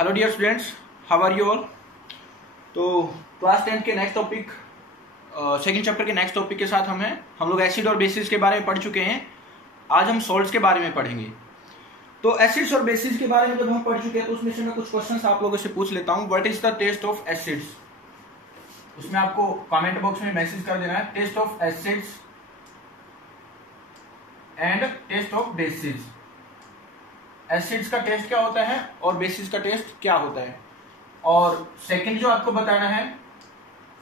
Hello dear students, how are you all. तो class 10 के next topic second chapter के next topic के साथ हम लोग एसिड और बेसिस के बारे में पढ़ चुके हैं। आज हम सॉल्ट्स के बारे में पढ़ेंगे। तो एसिड्स और बेसिस के बारे में जब हम पढ़ चुके हैं तो उसमें से मैं कुछ क्वेश्चंस आप लोगों से पूछ लेता हूं। What is the test of acids, उसमें आपको कमेंट बॉक्स में मैसेज कर देना है test of acids and test of bases. Acids का टेस्ट क्या होता है और बेसिस का टेस्ट क्या होता है। और सेकंड जो आपको बताना है,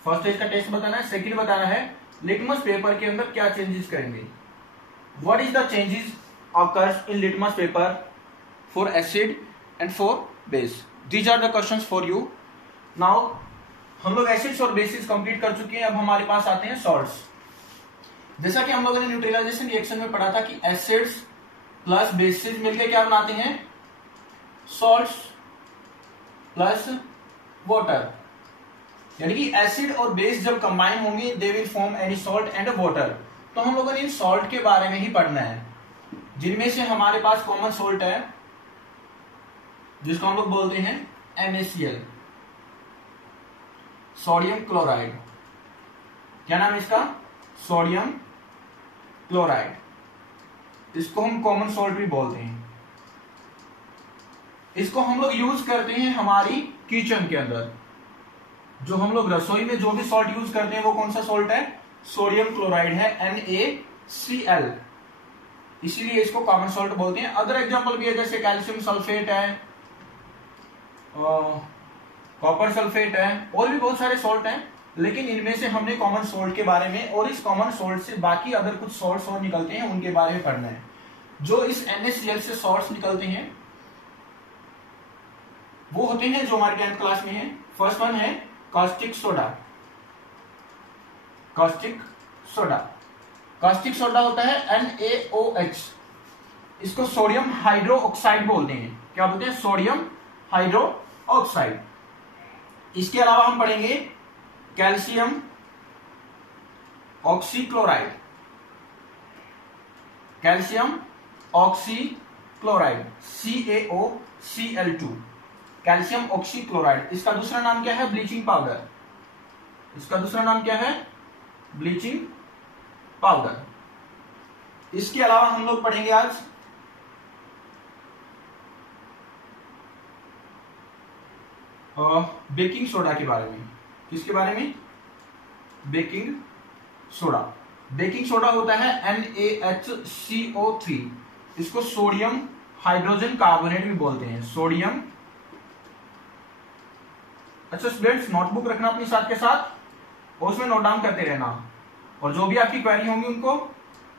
फर्स्ट टेस्ट का टेस्ट बताना है, सेकंड बताना है लिटमस पेपर के अंदर क्या चेंजेस करेंगे। What is the changes occurs in litmus paper for acid and for base. These are the questions for you. Now हम लोग एसिड्स और बेसिस कंप्लीट कर चुके हैं। अब हमारे पास आते हैं सॉल्ट्स। जैसा कि हम लोगों ने न्यूट्रलाइजेशन रिएक्शन में पढ़ा था कि एसिड्स प्लस बेसिस मिलकर क्या बनाते हैं, सॉल्ट्स प्लस वाटर। यानी कि एसिड और बेस जब कंबाइन होंगे they will form any salt and water. तो हम लोगों ने इन सॉल्ट के बारे में ही पढ़ना है, जिनमें से हमारे पास कॉमन सॉल्ट है जिसको हम लोग बोलते हैं NaCl, सोडियम क्लोराइड। क्या नाम है इसका, सोडियम क्लोराइड। इसको हम कॉमन सॉल्ट भी बोलते हैं। इसको हम लोग यूज करते हैं हमारी किचन के अंदर। जो हम लोग रसोई में जो भी सॉल्ट यूज करते हैं वो कौन सा सॉल्ट है, सोडियम क्लोराइड है, NaCl। इसीलिए इसको कॉमन सॉल्ट बोलते हैं। अदर एग्जांपल भी है जैसे कैल्शियम सल्फेट है, कॉपर सल्फेट है, और भी बहुत सारे सॉल्ट हैं। लेकिन इनमें से हमने कॉमन सॉल्ट के बारे में और इस कॉमन सॉल्ट से बाकी अदर कुछ सॉल्ट्स और निकलते हैं उनके बारे में पढ़ना है। जो इस NaCl से सॉल्ट्स निकलते हैं वो होते हैं जो हमारे 10th क्लास में है। फर्स्ट वन है caustic soda. Caustic soda, caustic soda होता है NaOH। इसको सोडियम हाइड्रो ऑक्साइड बोलते हैं। क्या बोलते हैं, सोडियम हाइड्रो ऑक्साइड। इसके अलावा हम पढ़ेंगे calcium oxychloride, calcium oxychloride CaOCl2, calcium oxychloride. इसका दूसरा नाम क्या है, ब्लीचिंग पाउडर। इसका दूसरा नाम क्या है, ब्लीचिंग पाउडर। इसके अलावा हम लोग पढ़ेंगे आज बेकिंग सोडा के बारे में। किसके बारे में, बेकिंग सोडा। बेकिंग सोडा होता है NaHCO3। इसको सोडियम हाइड्रोजन कार्बोनेट भी बोलते हैं, सोडियम। अच्छा स्टूडेंट्स, नोटबुक रखना अपने साथ के साथ और उसमें नोट डाउन करते रहना। और जो भी आपकी क्वेरी होंगी उनको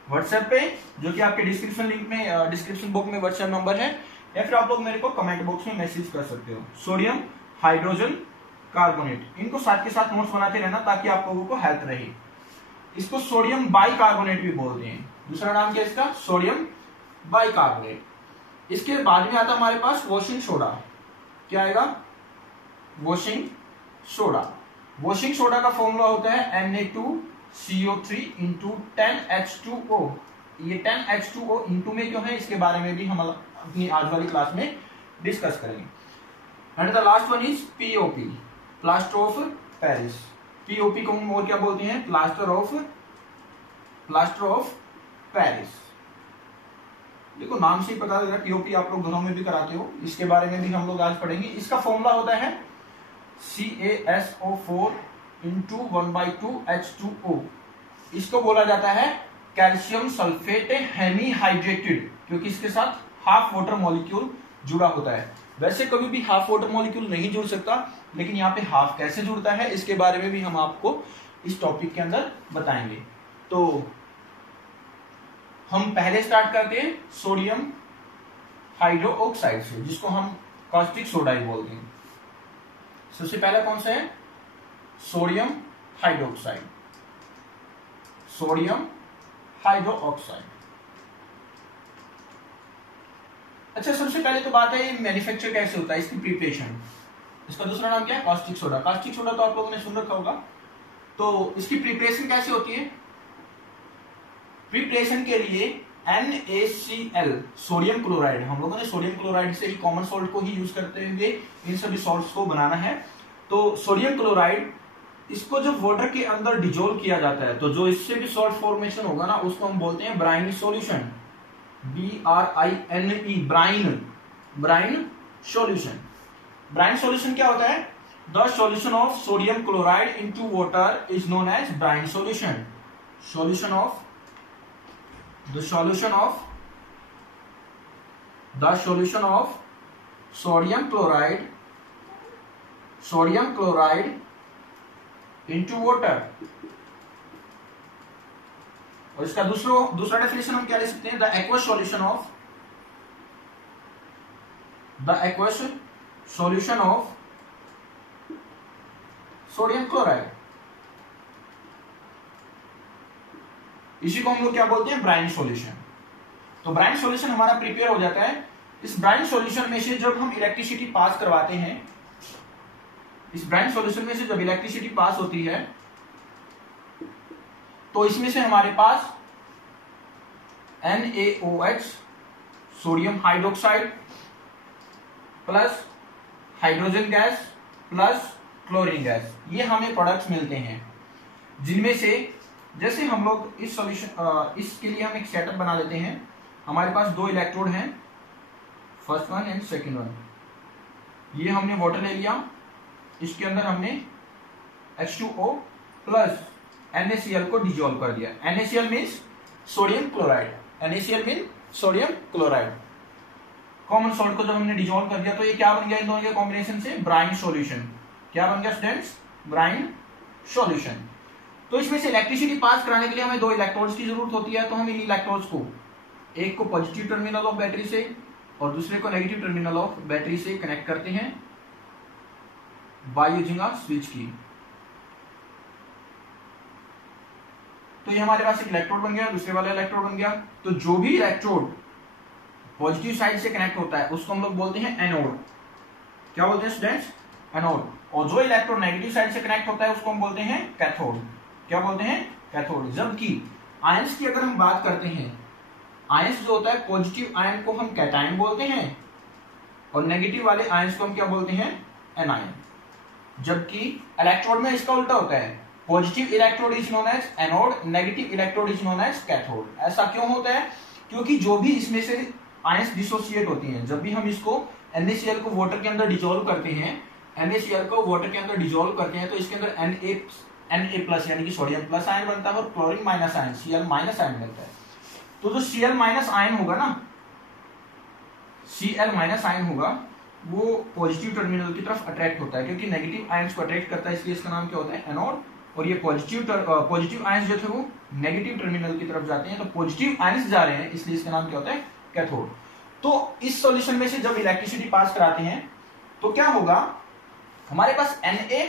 व्हाट्सएप पे, जो कि आपके डिस्क्रिप्शन लिंक में, डिस्क्रिप्शन बुक में व्हाट्सएप नंबर है, या फिर आप लोग मेरे को कमेंट बॉक्स में मैसेज कर सकते हो। सोडियम हाइड्रोजन कार्बोनेट, इनको साथ के साथ नोट्स बनाते रहना ताकि आप लोगों को हेल्प रहे। इसको सोडियम बाइकार्बोनेट भी बोलते हैं। दूसरा नाम क्या है इसका, सोडियम बाइकार्बोनेट। इसके बाद में आता हमारे पास वॉशिंग सोडा। क्या आएगा, वॉशिंग सोडा। वॉशिंग सोडा का फॉर्मूला होता है Na2CO3 इंटू 10H2O। ये 10H2O इंटू में क्यों है, इसके बारे में भी हम अपनी आज वाली क्लास में डिस्कस करेंगे। And the last one is POP, plaster of Paris. POP को हम और क्या बोलते हैं, प्लास्टर ऑफ पेरिस। देखो नाम से ही पता लग रहा है, POP आप लोग घरों में भी कराते हो। इसके बारे में भी हम लोग आज पढ़ेंगे। इसका फॉर्मूला होता है CaSO4 इंटू 1/2H2O। इसको बोला जाता है कैल्शियम सल्फेट हेमीहाइड्रेटेड, क्योंकि इसके साथ हाफ वाटर मॉलिक्यूल जुड़ा होता है। वैसे कभी भी हाफ वाटर मॉलिक्यूल नहीं जुड़ सकता, लेकिन यहाँ पे हाफ कैसे जुड़ता है इसके बारे में भी हम आपको इस टॉपिक के अंदर बताएंगे। तो हम पहले स्टार्ट करते हैं सोडियम हाइड्रो ऑक्साइड से, जिसको हम कास्टिक सोडा ही बोलते हैं। सबसे पहला कौन सा है, sodium hydroxide. Sodium hydro oxide. अच्छा सबसे पहले तो बात है ये मैन्युफैक्चर कैसे होता है, इसकी प्रिपरेशन। इसका दूसरा नाम क्या है, कास्टिक सोडा। कास्टिक सोडा तो आप लोगों ने सुन रखा होगा। तो इसकी प्रिपरेशन कैसे होती है, प्रिपरेशन के लिए NaCl सोडियम क्लोराइड, हम लोगों ने सोडियम क्लोराइड से ही कॉमन सॉल्ट को ही यूज करते हुए इन सभी सॉल्ट्स को बनाना है। तो सोडियम क्लोराइड, इसको जब वाटर के अंदर डिजोल्व किया जाता है तो जो इससे भी सॉल्ट फॉर्मेशन होगा ना, उसको हम बोलते हैं briny solution, BRINE, brine solution. Brine solution क्या होता है? The solution of sodium chloride into water is known as brine solution. Solution of the solution of sodium chloride into water। और इसका दूसरा डेफिनेशन हम क्या ले सकते हैं? The aqueous solution of sodium chloride, इसी को हम लोग क्या बोलते हैं? Brine solution. तो ब्राइन सॉल्यूशन हमारा प्रिपेयर हो जाता है। इस ब्राइन सॉल्यूशन में से जब हम इलेक्ट्रिसिटी पास करवाते हैं, इस ब्राइन सॉल्यूशन में से जब इलेक्ट्रिसिटी पास होती है तो इसमें से हमारे पास NaOH sodium hydroxide plus hydrogen gas plus chlorine gas, ये हमें प्रोडक्ट्स मिलते हैं, जिनमें से जैसे हम लोग इस सॉल्यूशन इसके लिए हम एक सेटअप बना लेते हैं। हमारे पास दो इलेक्ट्रोड हैं, first one and second one. ये हमने वाटर ले लिया, इसके अंदर हमने H2O प्लस NaCl को डिजोल्व कर दिया। NaCl means sodium chloride, NaCl means sodium chloride. Common salt को जब हमने डिजोल्व कर दिया तो ये क्या बन गया? इन दोनों के कॉम्बिनेशन से ब्राइन सॉल्यूशन। क्या बन गया स्टूडेंट्स? Brine solution. तो इसमें से इलेक्ट्रिसिटी पास कराने के लिए हमें दो इलेक्ट्रोड्स की जरूरत होती है। तो हम इन इलेक्ट्रोड्स को, एक को पॉजिटिव टर्मिनल ऑफ बैटरी से और दूसरे को नेगेटिव टर्मिनल ऑफ बैटरी से कनेक्ट करते हैं बाय यूजिंग अ स्विच की। तो ये हमारे पास एक इलेक्ट्रोड बन गया, दूसरे वाला इलेक्ट्रोड बन गया। तो जो भी इलेक्ट्रोड पॉजिटिव साइड से कनेक्ट होता है उसको हम लोग बोलते हैं एनोड। क्या बोलते हैं स्टूडेंट्स? एनोड। और जो इलेक्ट्रोड नेगेटिव साइड से कनेक्ट होता है उसको हम बोलते हैं कैथोड। क्या बोलते हैं? कैथोड। जबकि आयंस की अगर हम बात करते हैं, आयंस जो होता है पॉजिटिव आयन को हम कैटायन बोलते हैं और नेगेटिव वाले आयंस को हम क्या बोलते हैं? एनायन। जबकि इलेक्ट्रोड में इसका उल्टा होता है, positive electrode is known as anode, negative electrode is known as cathode. ऐसा क्यों होता है? क्योंकि जो भी इसमें से आयंस डिसोसिएट होती हैं, जब भी हम इसको NaCl को वाटर के अंदर डिजोल्व करते हैं, NaCl को वाटर के अंदर डिजोल्व करते हैं तो इसके अंदर Na प्लस यानी कि सोडियम प्लस आयन बनता है और chlorine minus ion Cl minus ion बनता है। तो जो Cl माइनस आयन होगा ना, Cl माइनस आयन होगा, वो पॉजिटिव टर्मिनल की तरफ अट्रैक्ट होता है, क्योंकि नेगेटिव आयंस को अट्रैक्ट करता है, इसलिए इसका नाम क्या होता है? एनोड। और ये पॉजिटिव आयंस जो थे वो नेगेटिव टर्मिनल की तरफ जाते हैं, तो पॉजिटिव आयंस जा रहे हैं, इसलिए इसका नाम क्या होता है? कैथोड। तो इस सॉल्यूशन में से जब इलेक्ट्रिसिटी पास कराते हैं तो क्या होगा? हमारे पास Na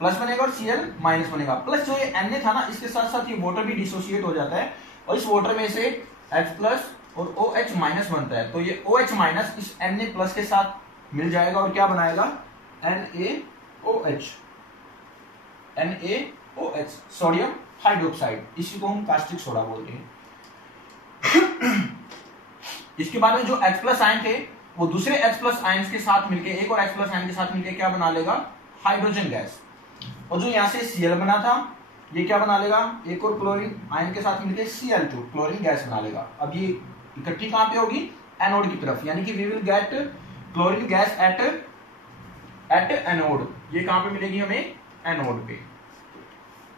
प्लस बनेगा और Cl माइनस बनेगा। प्लस जो ये Na था ना, इसके साथ साथ ये वाटर भी डिसोसिएट हो जाता है और इस वाटर में से H प्लस और OH माइनस बनता है। तो ये OH माइनस इस Na प्लस के साथ मिल जाएगा और क्या बनाएगा? NaOH sodium hydroxide. इसी को हम कास्टिक सोडा बोलते हैं। इसके बाद में जो H प्लस आयन थे वो दूसरे H प्लस आयन के साथ मिलके, एक और H प्लस आयन के साथ मिलके क्या बना लेगा? Hydrogen gas. और जो यहां से Cl बना था, ये क्या बना लेगा? एक और क्लोरीन आयन के साथ मिलके Cl2 क्लोरीन गैस बना लेगा। अब ये इकट्ठी कहां पे होगी? एनोड की तरफ, यानी कि we will get chlorine gas at anode. ये कहां पे मिलेगी हमें? एनोड पे।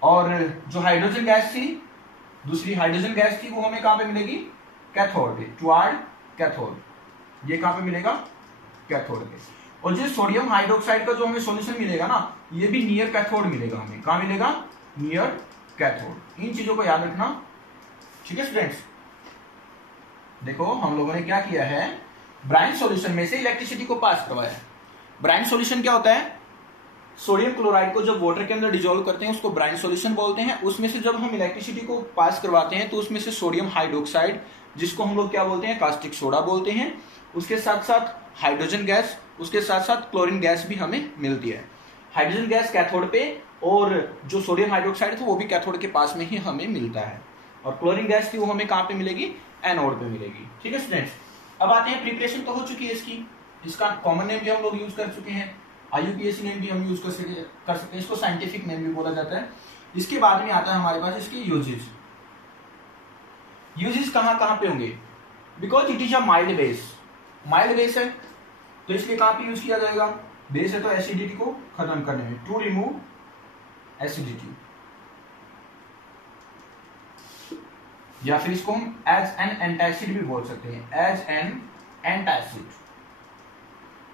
और जो हाइड्रोजन गैस थी, दूसरी हाइड्रोजन गैस थी, वो हमें कहां पे मिलेगी? कैथोड पे, टुवार्ड कैथोड। ये कहां पे मिलेगा? कैथोड पे। और जो सोडियम हाइड्रोक्साइड का जो हमें सॉल्यूशन मिलेगा ना, ये भी नियर कैथोड मिलेगा हमें। कहां मिलेगा? Near cathode. इन चीजों को याद रखना, ठीक है स्टूडेंट्स? देखो हम लोगों ने क्या किया है, ब्राइन सॉल्यूशन में से इलेक्ट्रिसिटी को पास करवाया। ब्राइन सॉल्यूशन क्या होता है? सोडियम क्लोराइड को जब वाटर के अंदर डिजोल्व करते हैं उसको ब्राइन सॉल्यूशन बोलते हैं। उसमें से जब हम इलेक्ट्रिसिटी को पास करवाते हैं तो उसमें से सोडियम हाइड्रोक्साइड, जिसको हम लोग क्या बोलते हैं? कास्टिक सोडा बोलते हैं, उसके साथ साथ हाइड्रोजन गैस, उसके साथ साथ क्लोरीन गैस भी हमें मिलती है। हाइड्रोजन गैस कैथोड पे और जो सोडियम हाइड्रोक्साइड था वो भी कैथोड के पास में ही हमें मिलता है। और क्लोरीन गैस थी वो हमें कहां पे मिलेगी? एनोड पे मिलेगी। ठीक है स्टूडेंट्स, अब आते हैं, प्रिपरेशन तो हो चुकी है इसकी, इसका कॉमन नेम भी हम लोग यूज कर चुके हैं, IUPAC नेम भी हम यूज कर सकते हैं, इसको साइंटिफिक नेम भी बोला जाता है। इसके बाद में आता है हमारे पास इसके यूजेस। यूजेस कहाँ कहाँ पे होंगे, because it is a mild base, mild base है तो इसलिए कहाँ पे यूज किया जाएगा, बेस है तो एसिडिटी को खत्म करने में, टू रिमूव एसिडिटी, या फिर इसको हम एज एन एंटासिड भी बोल सकते हैं, एज एन एंटासिड।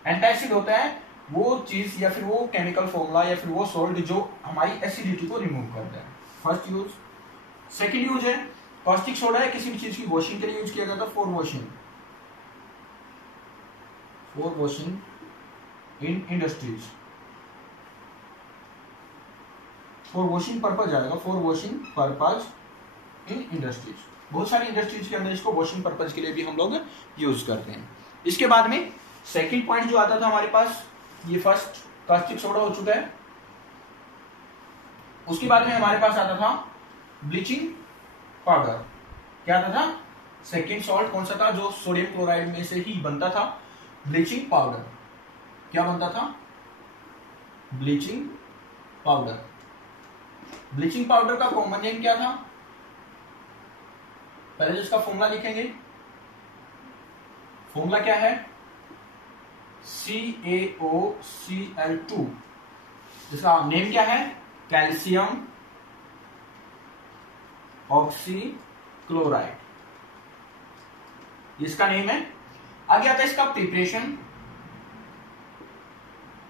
एंटासिड होता है वो चीज या फिर वो केमिकल फॉर्मूला या फिर वो सॉल्ट जो हमारी एसिडिटी को रिमूव करता है, फर्स्ट यूज। सेकंड यूज है कॉस्टिक सोडा है, किसी भी चीज की वॉशिंग के लिए यूज किया जाता है, for washing in industries, for washing purpose आएगा, for washing purpose in industries. बहुत सारी इंडस्ट्रीज के अंदर इसको वॉशिंग पर्पज के लिए भी हम लोग यूज करते हैं। इसके बाद में सेकंड पॉइंट जो आता था हमारे पास, ये फर्स्ट कास्टिक सोडा हो चुका है। उसके बाद में हमारे पास आता था ब्लीचिंग पाउडर। क्या आता था, सेकंड सॉल्ट कौन सा था जो सोडियम क्लोराइड में से ही बनता था, ब्लीचिंग पाउडर। क्या बनता था, ब्लीचिंग पाउडर। ब्लीचिंग पाउडर का कॉमन नेम क्या था, पहले जो इसका फॉर्मूला लिखेंगे, फॉर्मूला क्या है, CaOCl2। इसका नेम क्या है, कैल्शियम ऑक्सीक्लोराइड, इसका नेम है। आगे आता है इसका प्रिपरेशन,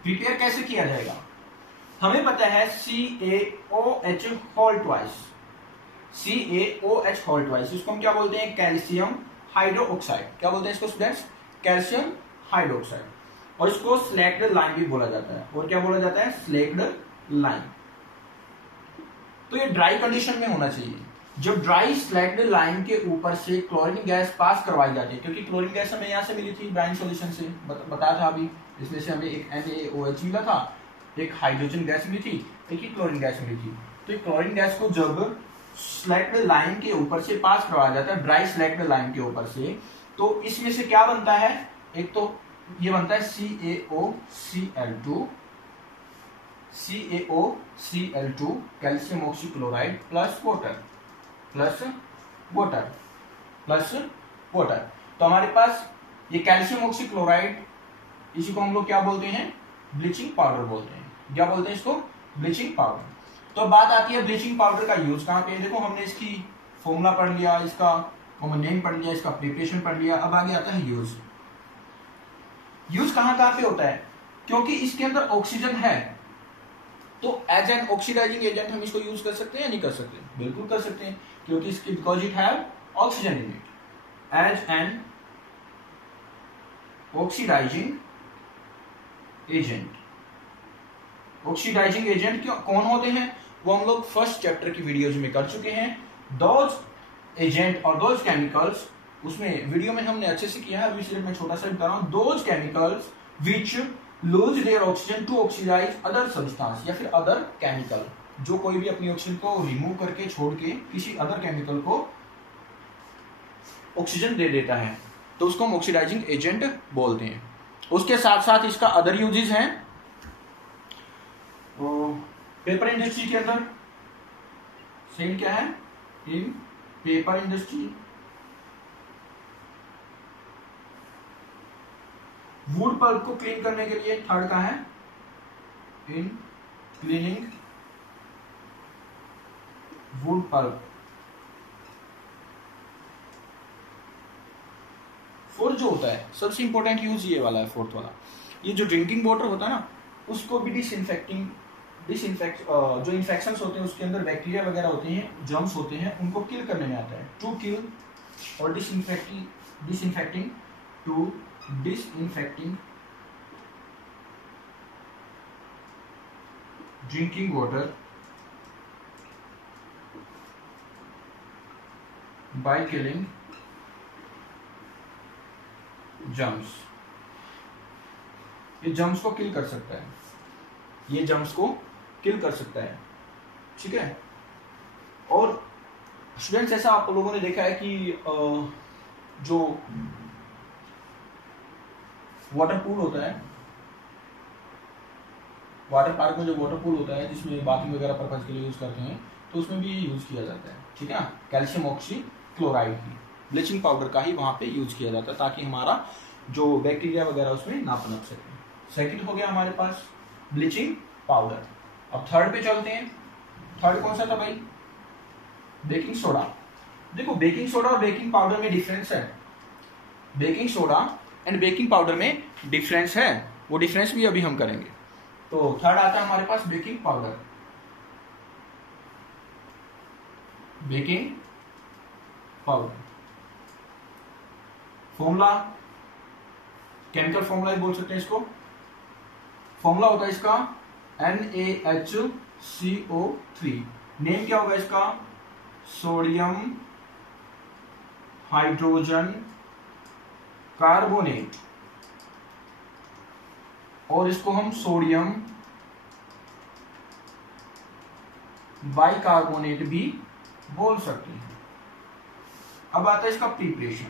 प्रिपेयर कैसे किया जाएगा, हमें पता है CaOH whole twice, CaOH whole twice, इसको हम क्या बोलते हैं, कैल्शियम हाइड्रोक्साइड। क्या बोलते हैं इसको स्टूडेंट्स, कैल्शियम हाइड्रोक्साइड। और इसको स्लैक्ड लाइम भी बोला जाता है, और क्या बोला जाता है, स्लैक्ड लाइम। तो ये ड्राई कंडीशन में होना चाहिए। जब ड्राई स्लैक्ड लाइम के ऊपर से क्लोरीन गैस पास करवाई जाती है, क्योंकि क्लोरीन गैस हमें यहाँ से मिली थी ब्राइन सॉल्यूशन से, बताया था अभी, इसमें से हमें एक NaOH मिला था, एक हाइड्रोजन गैस मिली थी, एक ही क्लोरीन गैस मिली थी। तो क्लोरीन गैस को जब स्लैक्ड लाइम के ऊपर से पास करवाया जाता है, ड्राई स्लैक्ड लाइम के ऊपर से, तो इसमें से क्या बनता है, एक तो ये बनता है CaOCl2 calcium oxychloride plus water. तो हमारे पास ये कैल्शियम ऑक्सीक्लोराइड, इसी को हम लोग क्या बोलते हैं, ब्लीचिंग पाउडर बोलते हैं। क्या बोलते हैं इसको, ब्लीचिंग पाउडर। तो बात आती है ब्लीचिंग पाउडर का यूज कहाँ पे, देखो हमने इसकी फॉर्मूला पढ़ लिया, इसका कॉमन नेम पढ़ लिया, इसका प्रिपरेशन पढ़ लिया। अब आगे आता है यूज। यूज कहाँ कहाँ पे होता है, क्योंकि इसके अंदर ऑक्सीजन है, तो एज एन ऑक्सीडाइजिंग एजेंट हम इसको यूज कर सकते हैं या नहीं कर सकते, बिल्कुल कर सकते हैं, क्योंकि इसकी because it have oxygen in it, as an oxidising agent. Oxidising agent कौन होते हैं, वो हम लोग फर्स्ट चैप्टर की वीडियोज में कर चुके हैं। दोज एजेंट और दोज केमिकल्स, उसमें वीडियो में हमने अच्छे से किया है, अभी सिर्फ मैं छोटा सा बता रहा हूं। Those chemicals which lose their oxygen to oxidise other substance, या फिर अदर केमिकल, जो कोई भी अपनी ऑक्सीजन को रिमूव करके छोड़ के किसी अदर केमिकल को ऑक्सीजन दे देता है, तो उसको हम ऑक्सीडाइजिंग एजेंट बोलते हैं। उसके साथ साथ इसका अदर यूजेस हैं, पेपर इंडस्ट्री के अंदर सेम क्या है, इन पेपर इंडस्ट्री, वुड पल्प को क्लीन करने के लिए, थर्ड का है इन क्लीनिंग वुड पल्प। फोर्थ जो होता है सबसे इंपॉर्टेंट यूज ये वाला है, फोर्थ वाला, ये जो ड्रिंकिंग वाटर होता है ना, उसको भी जो इन्फेक्शंस होते हैं उसके अंदर बैक्टीरिया वगैरह होते हैं, जर्म्स होते हैं, उनको किल करने में आता है, टू किल और disinfecting drinking water by killing germs. ये जर्म्स को किल कर सकता है, ये जर्म्स को किल कर सकता है, ठीक है। और स्टूडेंट्स ऐसा आप लोगों ने देखा है कि जो वाटर पूल होता है, वाटर पार्क में जो वाटर पूल होता है जिसमें बाथिंग वगैरह पर्पज के लिए यूज करते हैं, तो उसमें भी यूज किया जाता है, ठीक है ना। कैल्शियम ऑक्सी क्लोराइड ही ब्लीचिंग पाउडर का ही वहां पे यूज किया जाता है ताकि हमारा जो बैक्टीरिया वगैरह उसमें ना पनप सके। सेकंड हो गया हमारे पास ब्लीचिंग पाउडर। अब थर्ड पे चलते हैं। थर्ड कौन सा था भाई? Baking soda. देखो बेकिंग सोडा और बेकिंग पाउडर में डिफरेंस है। Baking soda and baking powder में डिफरेंस है, वो डिफरेंस भी अभी हम करेंगे। तो थर्ड आता है हमारे पास baking powder. Baking powder formula, chemical formula बोल सकते हैं इसको। फॉर्मूला होता है इसका NaHCO3। नेम क्या होगा इसका? सोडियम हाइड्रोजन कार्बोनेट, और इसको हम सोडियम बाइकार्बोनेट भी बोल सकते हैं। अब आता है इसका प्रिपरेशन।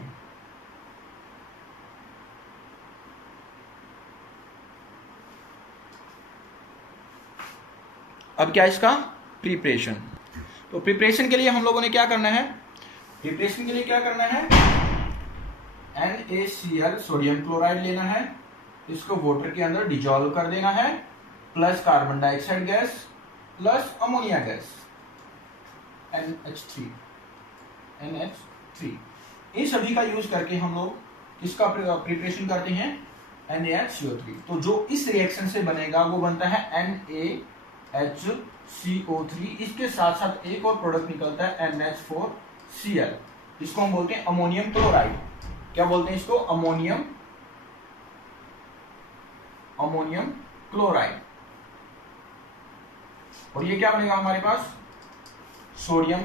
अब क्या इसका प्रिपरेशन? तो प्रिपरेशन के लिए हम लोगों ने क्या करना है? प्रिपरेशन के लिए क्या करना है? NaCl सोडियम क्लोराइड लेना है, इसको वाटर के अंदर डिजोल्व कर देना है, plus carbon dioxide gas plus ammonia gas NH3। इन सभी का यूज करके हम लोग इसका प्रिपरेशन करते हैं NaHCO3। तो जो इस रिएक्शन से बनेगा वो बनता है NaHCO3। इसके साथ साथ एक और प्रोडक्ट निकलता है NH4Cl। इसको हम बोलते हैं अमोनियम क्लोराइड। क्या बोलते हैं इसको? Ammonium chloride. और ये क्या बनेगा हमारे पास? सोडियम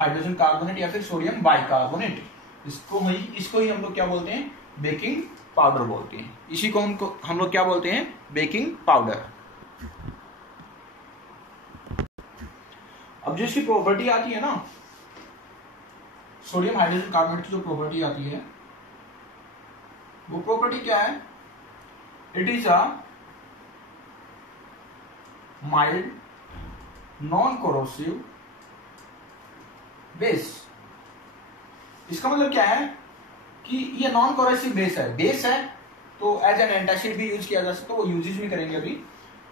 हाइड्रोजन कार्बोनेट या फिर सोडियम बाइकार्बोनेट। इसको ही हम लोग क्या बोलते हैं? बेकिंग पाउडर बोलते हैं। इसी को हम लोग क्या बोलते हैं? Baking powder. अब जो इसकी प्रॉपर्टी आती है ना, सोडियम हाइड्रोजन कार्बोनेट की जो प्रॉपर्टी आती है, वो प्रॉपर्टी क्या है? It is a mild non corrosive base. इसका मतलब क्या है कि ये नॉन कोरोसिव बेस है। बेस है तो एज एन एंटासिड भी यूज किया जा सकता है, वो यूजेज में करेंगे अभी।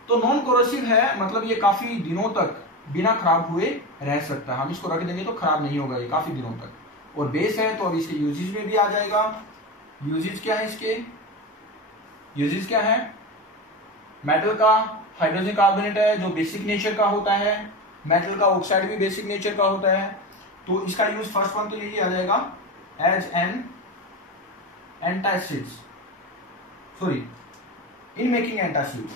तो नॉन कोरोसिव है मतलब ये काफी दिनों तक बिना खराब हुए रह सकता है। हम इसको रख देंगे तो खराब नहीं होगा ये काफी दिनों तक। और बेस है तो अब इसके यूजेज में भी आ जाएगा। यूजेज क्या है इसके? यूजेज क्या है? मेटल का हाइड्रोजन कार्बोनेट है जो बेसिक नेचर का होता है, मेटल का ऑक्साइड भी बेसिक नेचर का होता है। तो इसका यूज फर्स्ट वन के लिए आ जाएगा as an antacid, sorry in making antacid,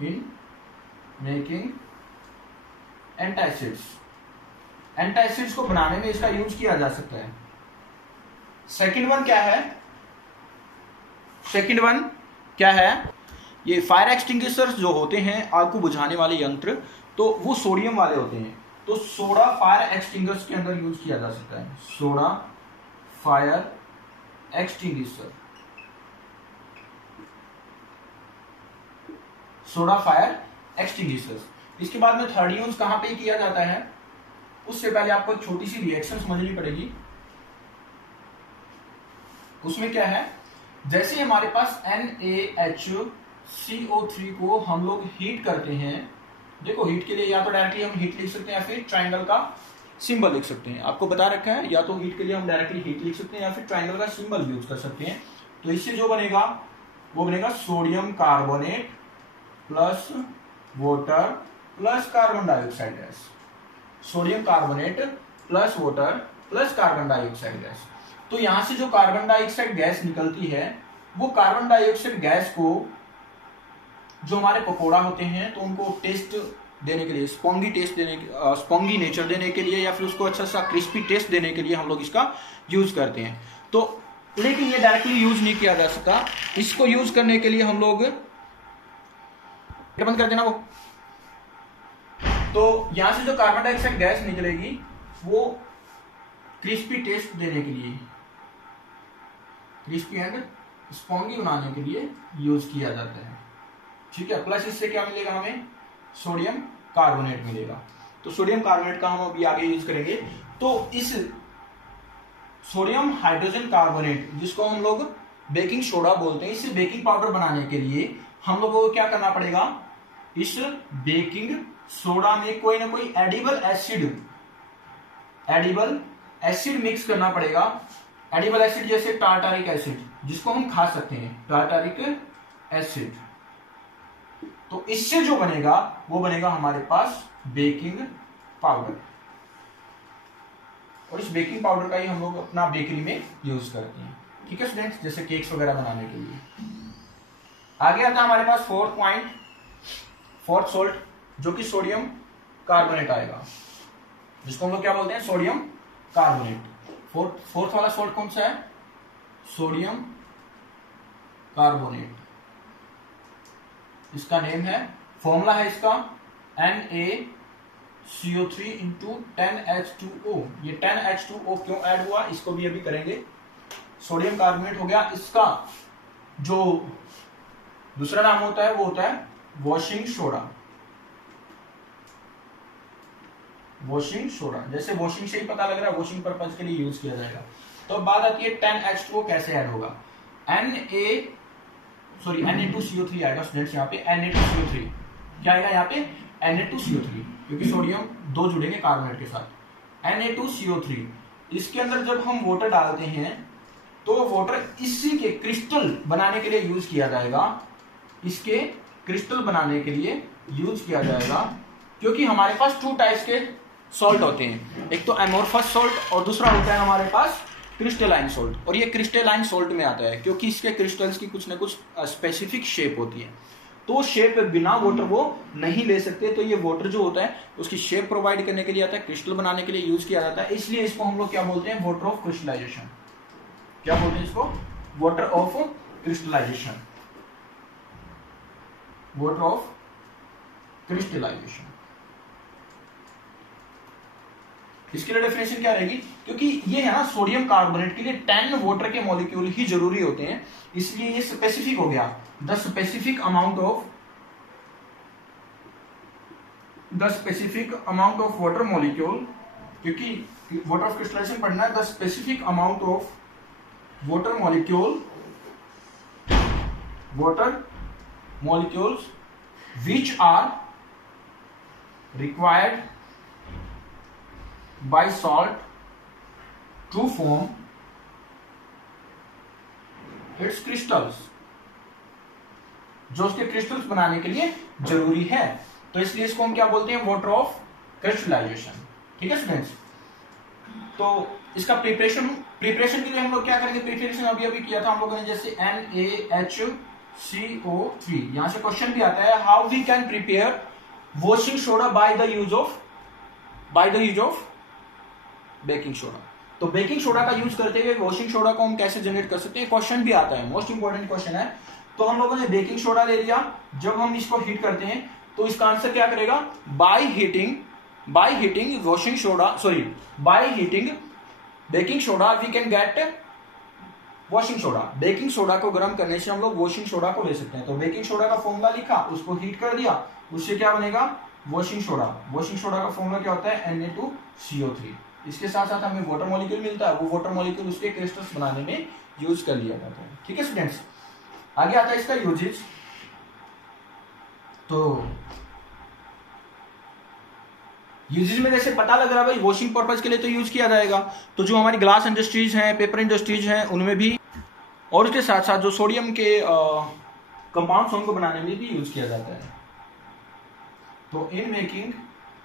in making antacids. Antacids को बनाने में इसका यूज किया जा सकता है। सेकंड वन क्या है? सेकंड वन क्या है? ये फायर एक्सटिंग्विशर्स जो होते हैं, आग को बुझाने वाले यंत्र, तो वो सोडियम वाले होते हैं। तो सोडा फायर एक्सटिंग्विशर के अंदर यूज किया जा सकता है। Soda fire extinguisher, soda fire extinguishers. इसके बाद में थर्ड यूज कहां पे किया जाता है? उससे पहले आपको एक छोटी सी रिएक्शन समझनी पड़ेगी। उसमें क्या है? जैसे हमारे पास NaHCO3 को हम लोग हीट करते हैं। देखो हीट के लिए या तो डायरेक्टली हम हीट लिख सकते हैं या फिर ट्रायंगल का सिंबल लिख सकते हैं। आपको बता रखा है, या तो हीट के लिए हम डायरेक्टली हीट लिख सकते हैं या फिर ट्रायंगल का सिंबल यूज कर सकते हैं। तो इससे जो बनेगा वो बनेगा sodium carbonate plus water plus carbon dioxide gas. Sodium carbonate plus water plus carbon dioxide gas. तो यहां से जो कार्बन डाइऑक्साइड गैस निकलती है, वो कार्बन डाइऑक्साइड गैस को जो हमारे पकोड़ा होते हैं तो उनको टेस्ट देने के लिए, स्पॉन्गी नेचर देने के लिए, या फिर उसको अच्छा सा क्रिस्पी टेस्ट देने के लिए हम लोग इसका यूज करते हैं। तो लेकिन ये डायरेक्टली यूज नहीं किया जा सकता। इसको यूज करने के लिए हम लोग बंद कर देना वो। तो यहां से जो कार्बन डाइऑक्साइड गैस निकलेगी वो क्रिस्पी टेस्ट देने के लिए, क्रिस्पी एंड स्पॉन्गी बनाने के लिए यूज किया जाता है। ठीक है, प्लस इससे क्या मिलेगा हमें, सोडियम कार्बोनेट मिलेगा। तो सोडियम कार्बोनेट का हम अभी आगे यूज करेंगे। तो इस सोडियम हाइड्रोजन कार्बोनेट, जिसको हम लोग बेकिंग सोडा बोलते हैं, इस बेकिंग पाउडर बनाने के लिए हम लोगों को क्या करना पड़ेगा, इस बेकिंग सोडा में कोई ना कोई एडिबल एसिड मिक्स करना पड़ेगा। एडिबल एसिड जैसे टार्टारिक एसिड, जिसको हम खा सकते हैं, टार्टारिक एसिड। तो इससे जो बनेगा वो बनेगा हमारे पास बेकिंग पाउडर, और इस बेकिंग पाउडर का ही हम लोग अपना बेकरी में यूज करते हैं। ठीक है स्टूडेंट्स, जैसे केक्स वगैरह बनाने के लिए। आगे आता है हमारे पास फोर्थ सोल्ट, जो कि सोडियम कार्बोनेट आएगा, जिसको हम लोग क्या बोलते हैं, सोडियम कार्बोनेट। फोर्थ वाला सोल्ट कौन सा है, सोडियम कार्बोनेट। इसका नेम है, फॉर्मूला है इसका NaCO3 into 10H2O। ये 10H2O क्यों ऐड हुआ, इसको भी अभी करेंगे। सोडियम कार्बोनेट हो गया। इसका जो दूसरा नाम होता है वो होता है वॉशिंग सोडा। वॉशिंग सोडा, जैसे वॉशिंग से ही पता लग रहा है, वॉशिंग पर्पज के लिए यूज किया जाएगा। तो अब बात आती है 10H2O कैसे ऐड होगा। Na2CO3 आएगा स्टूडेंट्स, यहाँ पे Na2CO3 क्या आएगा, यहाँ पे Na2CO3, क्योंकि सोडियम दो जुड़ेंगे कार्बोनेट के साथ। Na2CO3, इसके अंदर जब हम वाटर डालते हैं तो वाटर इसी के क्रिस्टल बनाने के लिए यूज किया जाएगा, इसके क्रिस्टल बनाने के लिए यूज किया जाएगा। क्योंकि हमारे पास 2 टाइप्स के सॉल्ट होते हैं, एक तो एमोर्फस सॉल्ट और दूसरा होता है हमारे पास क्रिस्टलाइन सॉल्ट। और ये क्रिस्टलाइन सॉल्ट में आता है क्योंकि इसके क्रिस्टल्स की कुछ ना कुछ स्पेसिफिक शेप होती है, तो शेप बिना वाटर वो नहीं ले सकते। तो ये वाटर जो होता है उसकी शेप प्रोवाइड करने के लिए आता है, क्रिस्टल बनाने के लिए यूज किया जाता है। इसलिए इसको हम लोग क्या बोलते हैं, वाटर ऑफ क्रिस्टलाइजेशन। क्या बोलते हैं इसको, water of crystallisation, water of crystallisation. इसके लिए डेफिनेशन क्या रहेगी, क्योंकि ये है ना सोडियम कार्बोनेट के लिए 10 वाटर के मॉलिक्यूल ही जरूरी होते हैं, इसलिए ये स्पेसिफिक हो गया। The specific amount of water molecule, क्योंकि वाटर ऑफ क्रिस्टलाइजेशन पढ़ना है। The specific amount of water molecules which are required by salt to form its crystals, जो उसके क्रिस्टल्स बनाने के लिए जरूरी है। तो इसलिए इसको हम क्या बोलते हैं, वाटर ऑफ क्रिस्टलाइजेशन। ठीक है स्टूडेंट्स, तो इसका प्रिपरेशन के लिए हम लोग क्या करेंगे, प्रिपरेशन अभी किया था हम लोगों ने, जैसे NaHCO3। यहां से क्वेश्चन भी आता है, how we can prepare washing soda by the use of baking soda. तो बेकिंग सोडा का यूज करते हुए वॉशिंग सोडा को हम कैसे जनरेट कर सकते हैं, क्वेश्चन भी आता है, मोस्ट इंपॉर्टेंट क्वेश्चन है। तो हम लोगों ने बेकिंग सोडा ले लिया, जब हम इसको हीट करते हैं तो इसका आंसर क्या करेगा, by heating baking soda we can get washing soda. Baking soda को गर्म करने से हम लोग वॉशिंग सोडा को ले सकते हैं। तो बेकिंग सोडा का फॉर्मूला लिखा, उसको हीट कर दिया, उससे क्या बनेगा, वॉशिंग सोडा। वॉशिंग सोडा का फॉर्मूला क्या होता है, Na2CO3। इसके साथ साथ हमें वाटर मॉलिक्यूल मिलता है, वो वाटर मॉलिक्यूल उसके क्रिस्टल्स बनाने में यूज कर लिया जाता है। ठीक है स्टूडेंट्स, आगे आता है इसका यूजेज। तो यूजेज में जैसे पता लग रहा है भाई, वॉशिंग पर्पज के लिए तो यूज किया जाएगा, तो जो हमारी ग्लास इंडस्ट्रीज हैं, पेपर इंडस्ट्रीज हैं, उनमें भी, और उसके साथ साथ जो सोडियम के कंपाउंड्स उनको बनाने में भी यूज किया जाता है। तो इन मेकिंग,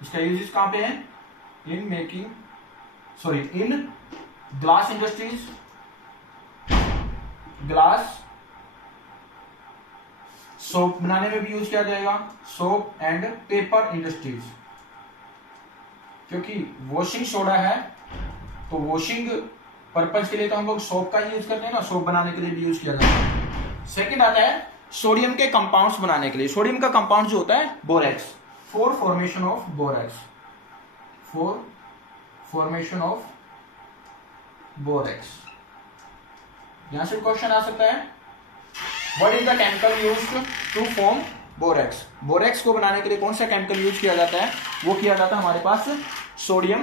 इसका यूजेज कहां पे है, in glass industries, glass soap बनाने में भी यूज किया जाएगा, सोप एंड पेपर इंडस्ट्रीज। क्योंकि वॉशिंग सोडा है तो वॉशिंग पर्पज के लिए तो हम लोग सोप का ही यूज करते हैं ना, सोप बनाने के लिए भी यूज किया जाता है। सेकंड आता है सोडियम के कंपाउंड्स बनाने के लिए। सोडियम का कंपाउंड जो होता है borax, for formation of borax. यहां से क्वेश्चन आ सकता है, what is the chemical used to form borax. Borax को बनाने के लिए कौन सा केमिकल यूज किया जाता है, वो किया जाता है हमारे पास सोडियम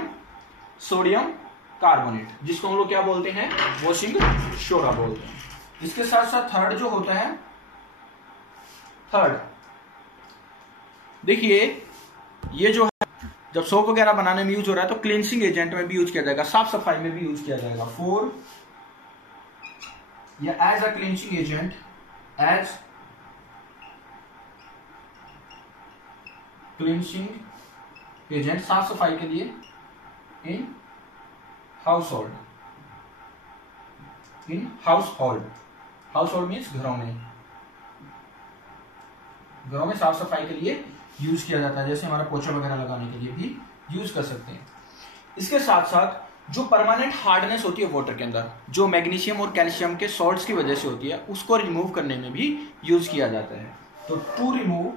कार्बोनेट, जिसको हम लोग क्या बोलते हैं, वॉशिंग सोडा बोलते हैं। इसके साथ साथ थर्ड जो होता है, थर्ड देखिए, ये जो है जब सोप वगैरह बनाने में यूज हो रहा है तो क्लींसिंग एजेंट में भी यूज किया जाएगा, साफ सफाई में भी यूज किया जाएगा, फॉर या as a cleansing agent, as cleansing agent, साफ सफाई के लिए, in household, in household means घरों में साफ सफाई के लिए यूज किया जाता है, जैसे हमारा पोछा वगैरह लगाने के लिए भी यूज कर सकते हैं। इसके साथ साथ जो परमानेंट हार्डनेस होती है वाटर के अंदर, जो मैग्नीशियम और कैल्शियम के सॉल्ट्स की वजह से होती है, उसको रिमूव करने में भी यूज किया जाता है। तो to remove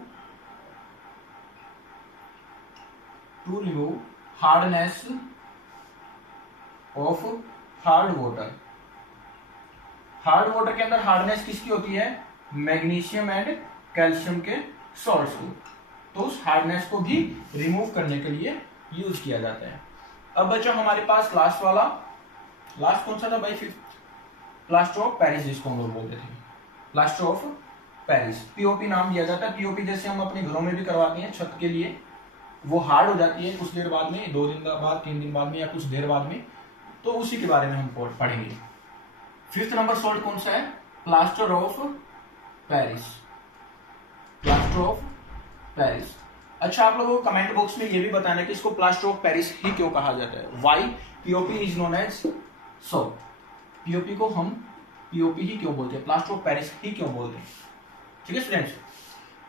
hardness of hard water के अंदर हार्डनेस किसकी होती है, मैग्नीशियम एंड कैल्शियम के सॉल्ट्स की, तो उस हार्डनेस को भी रिमूव करने के लिए यूज किया जाता है। अब बच्चा हमारे पास लास्ट कौन सा था भाई, फिफ्थ, प्लास्टर ऑफ पेरिस, जिसको हम लोग बोलते थे, प्लास्टर ऑफ पेरिस, पीओपी नाम दिया जाता है। पीओपी जैसे हम अपने घरों में भी करवाते हैं छत के लिए, वो हार्ड हो जाती है कुछ देर बाद में, 2 दिन बाद, 3 दिन बाद में, या कुछ देर बाद में, तो उसी के बारे में हम पढ़ेंगे। फिफ्थ नंबर सॉल्ट कौन सा है, plaster of Paris, plaster of Paris. अच्छा, आप लोगों को कमेंट बॉक्स में ये भी बताना है कि इसको प्लास्टर ऑफ पेरिस ही क्यों कहा जाता है, why POP is known as so, POP को हम पीओपी ही क्यों बोलते हैं, प्लास्टर ऑफ पेरिस ही क्यों बोलते हैं। ठीक है स्टूडेंट्स,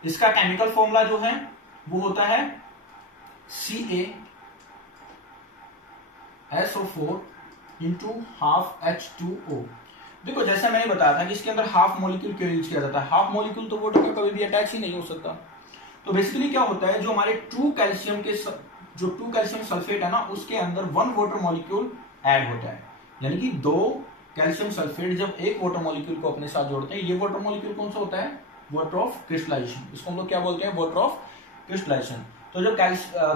इसका केमिकल फॉर्मूला जो है वो होता है CaSO4 इंटू हाफ H2O। देखो जैसा मैंने बताया था कि इसके अंदर हाफ मॉलिक्यूल क्यों यूज किया जाता है, हाफ मॉलिक्यूल तो वाटर का कभी भी अटैच ही नहीं हो सकता। तो बेसिकली क्या होता है, जो हमारे 2 कैल्शियम सल्फेट है ना, उसके अंदर 1 वाटर मॉलिक्यूल ऐड होता है, यानी कि 2 कैल्शियम सल्फेट जब एक वाटर मॉलिक्यूल को अपने साथ जोड़ते हैं, ये वाटर मॉलिक्यूल कौन सा होता है, वाटर ऑफ क्रिस्टलाइजेशन, इसको हम लोग क्या बोलते हैं, वाटर ऑफ क्रिस्टलाइजेशन। तो जब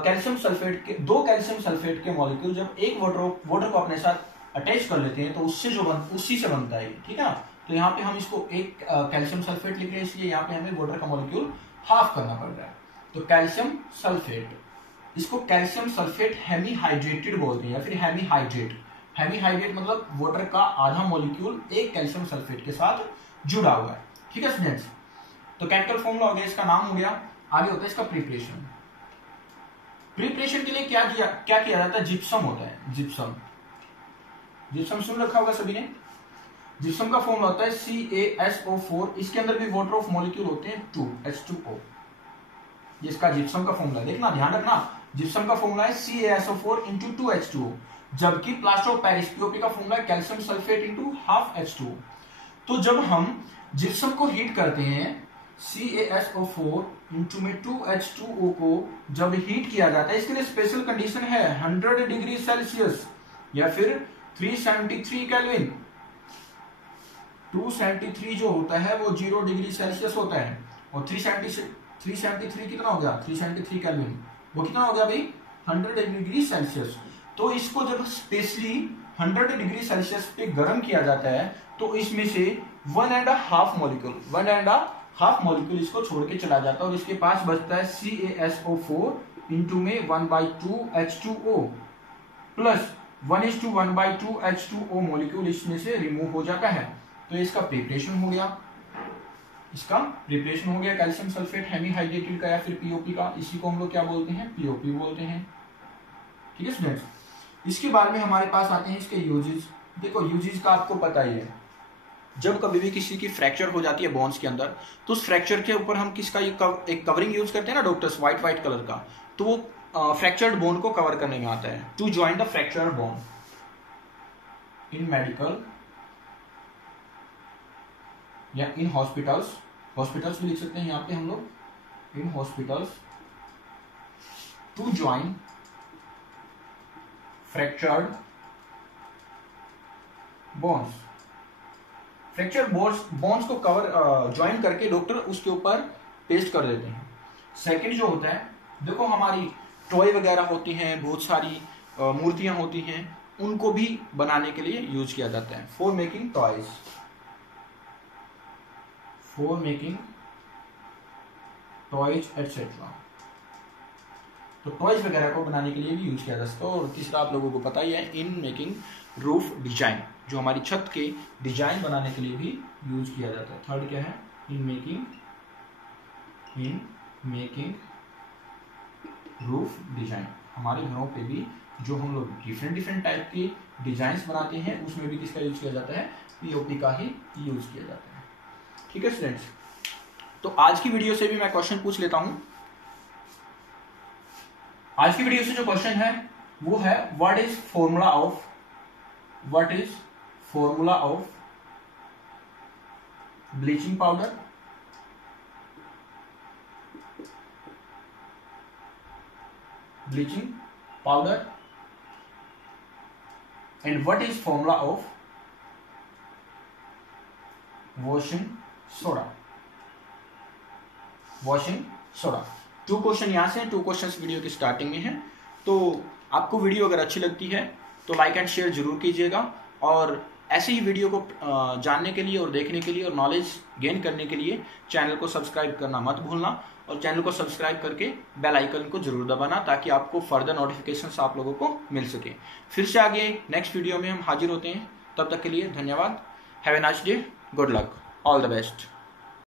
कैल्शियम सल्फेट के 2 कैल्शियम सल्फेट के मॉलिक्यूल जब एक वाटर को अपने साथ अटैच कर लेते हैं, तो उसी से बनता है, ठीक है ना। तो यहाँ पे हम इसको एक कैल्शियम सल्फेट लिख रहे हैं, इसलिए यहाँ पे हमें वाटर का मॉलिक्यूल हाफ करना पड़ रहा है। तो कैल्शियम सल्फेट, इसको कैल्शियम सल्फेट हेमीहाइड्रेटेड बोलते हैं, या फिर हेमीहाइड्रेट मतलब वाटर का आधा मॉलिक्यूल एक कैल्शियम सल्फेट के साथ जुड़ा हुआ है। ठीक है स्टूडेंट्स, तो केमिकल फॉर्मूला हो गया, इसका नाम हो गया। आगे होता है इसका प्रिपरेशन के लिए क्या किया जाता है, जिप्सम होता है, जिप्सम सुन रखा होगा सभी ने। जिप्सम का फॉर्मूला होता है CaSO4, इसके अंदर भी वाटर ऑफ मॉलिक्यूल होते हैं 2 H2O, ये इसका जिप्सम का फॉर्मूला, देखना ध्यान रखना, जिप्सम का फॉर्मूला है CaSO4 इंटू 2 H2O, जबकि प्लास्टर ऑफ पेरिस पीओपी का फॉर्मूला है calcium sulphate into half H2O। तो जब हम जिप्सम को हीट करते हैं, CaSO4 इंटू में 2 H2O को जब हीट किया जाता है, इसके लिए स्पेशल कंडीशन है 100 डिग्री सेल्सियस या फिर 373 केल्विन। 273 जो होता है वो 0 डिग्री सेल्सियस होता है, और 373 कितना हो गया, 373 केल्विन, वो कितना हो गया भाई, 100 डिग्री सेल्सियस। तो इसको जब स्पेशली 100 डिग्री सेल्सियस पे गर्म किया जाता है, तो इसमें से 1.5 मॉलिक्यूल इसको छोड़ के चला जाता है, और इसके पास बचता है CaSO4 इंटू में 1/2 H2O प्लस 1:1/2 H2O मॉलिक्यूल इसमें से रिमूव हो जाता है। तो इसका प्रिपरेशन हो गया, कैल्शियम सल्फेट हेमीहाइड्रेटेड का या फिर पीओपी का, इसी को हम लोग क्या बोलते हैं, पीओपी बोलते हैं। ठीक है स्टूडेंट्स, इसके बाद में हमारे पास आते हैं इसके यूजेस। देखो यूजेस का आपको पता ही है, जब कभी भी किसी की फ्रैक्चर हो जाती है बोन्स के अंदर, तो उस फ्रैक्चर के ऊपर हम किसका एक कवरिंग यूज करते हैं ना डॉक्टर्स, व्हाइट कलर का, तो वो फ्रैक्चर्ड बोन को कवर करने में आता है, to join the fractured bone in medical या इन हॉस्पिटल्स भी लिख सकते हैं यहाँ पे हम लोग, in hospitals to join fractured bones, fracture bones को कवर ज्वाइन करके डॉक्टर उसके ऊपर पेस्ट कर देते हैं। सेकंड जो होता है, देखो हमारी टॉय वगैरह होती हैं, बहुत सारी मूर्तियां होती हैं, उनको भी बनाने के लिए यूज किया जाता है for making toys, for making toys etcetera. तो टॉयज वगैरह को बनाने के लिए भी यूज किया जा सकता है। और तीसरा आप लोगों को पता ही है, इन मेकिंग रूफ डिजाइन, जो हमारी छत के डिजाइन बनाने के लिए भी यूज किया जाता है। थर्ड क्या है, इन मेकिंग रूफ डिजाइन, हमारे घरों पे भी जो हम लोग डिफरेंट टाइप के डिजाइन बनाते हैं उसमें भी किसका यूज किया जाता है, पीओपी का ही यूज किया जाता है। ठीक है स्टूडेंट्स, तो आज की वीडियो से भी मैं क्वेश्चन पूछ लेता हूं। आज की वीडियो से जो क्वेश्चन है वो है, what is formula of bleaching powder, and what is formula of washing soda. 2 question यहां से, 2 क्वेश्चन वीडियो की स्टार्टिंग में है। तो आपको वीडियो अगर अच्छी लगती है तो लाइक एंड शेयर जरूर कीजिएगा, और ऐसे ही वीडियो को जानने के लिए और देखने के लिए और नॉलेज गेन करने के लिए चैनल को सब्सक्राइब करना मत भूलना, और चैनल को सब्सक्राइब करके बेल आइकन को जरूर दबाना, ताकि आपको फर्दर नोटिफिकेशंस आप लोगों को मिल सके। फिर से आगे नेक्स्ट वीडियो में हम हाजिर होते हैं, तब तक के लिए धन्यवाद। Have a nice day, good luck, all the best.